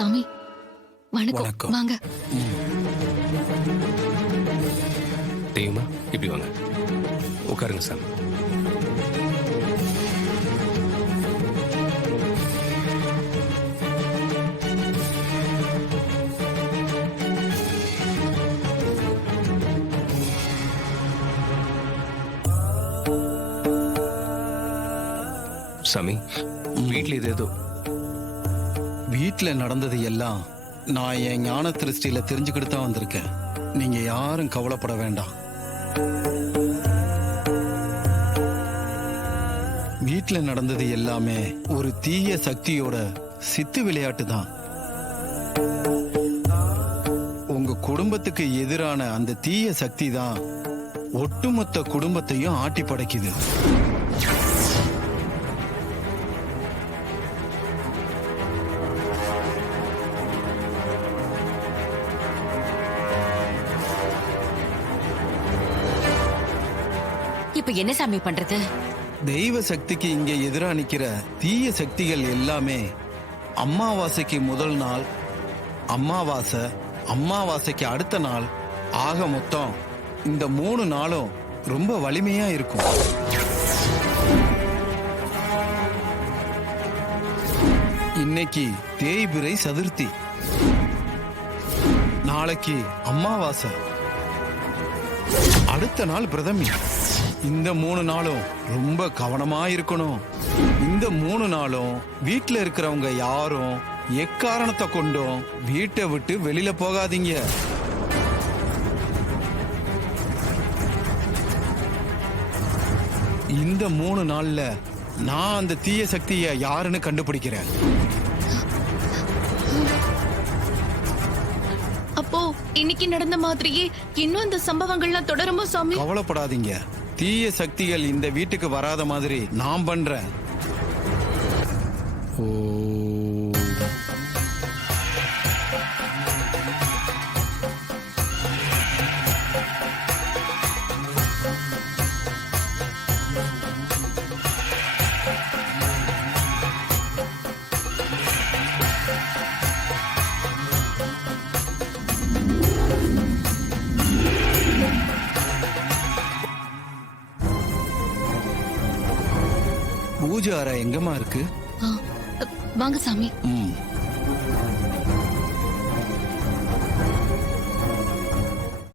சாமி வணக்கம். வணக்கம். வாங்க. தெரியுமா, இப்படி வாங்க, உட்காருங்க சாமி. சாமி, வீட்டில் இது ஏதோ வீட்டுல நடந்தது எல்லாம் நான் என் ஞான திருஷ்டியில தெரிஞ்சுக்கிட்டு தான் வந்திருக்கேன். நீங்க யாரும் கவலைப்பட வேண்டாம். வீட்டுல நடந்தது எல்லாமே ஒரு தீய சக்தியோட சித்து விளையாட்டு தான். உங்க குடும்பத்துக்கு எதிரான அந்த தீய சக்தி தான் ஒட்டுமொத்த குடும்பத்தையும் ஆட்டி படைக்குது. இப்ப என்ன சாமி பண்றது? தெய்வ சக்திக்கு இங்க எதிரா நிக்கிற தீய சக்திகள் எல்லாமே அமாவாசைக்கு முதல் நாள், அமாவாசை, அமாவாசைக்கு அடுத்த நாள், ஆக மொத்தம் இந்த 3 நாளும் ரொம்ப வலிமையா இருக்கும். இன்னைக்கு தேய்பிறை சதுர்த்தி, நாளைக்கு அமாவாசை, அடுத்த நாள் பிரதமி. இந்த 3 நாளும் ரொம்ப கவனமா இருக்கணும். இந்த 3 நாளும் வீட்டுல இருக்கிறவங்க யாரும் எக்காரணத்தை கொண்டும் வீட்டை விட்டு வெளியில போகாதீங்க. இந்த 3 நாள்ல நான் அந்த தீய சக்தியை யாருன்னு கண்டுபிடிக்கிறேன். அப்போ இன்னைக்கு நடந்த மாதிரியே இன்னும் இந்த சம்பவங்கள்லாம் தொடருமோ சாமி? கவலைப்படாதீங்க. தீய சக்திகள் இந்த வீட்டுக்கு வராத மாதிரி நான் பண்றேன். ஓ, பூஜை அறை எங்கம்மா இருக்கு? வாங்க சாமி. ம்.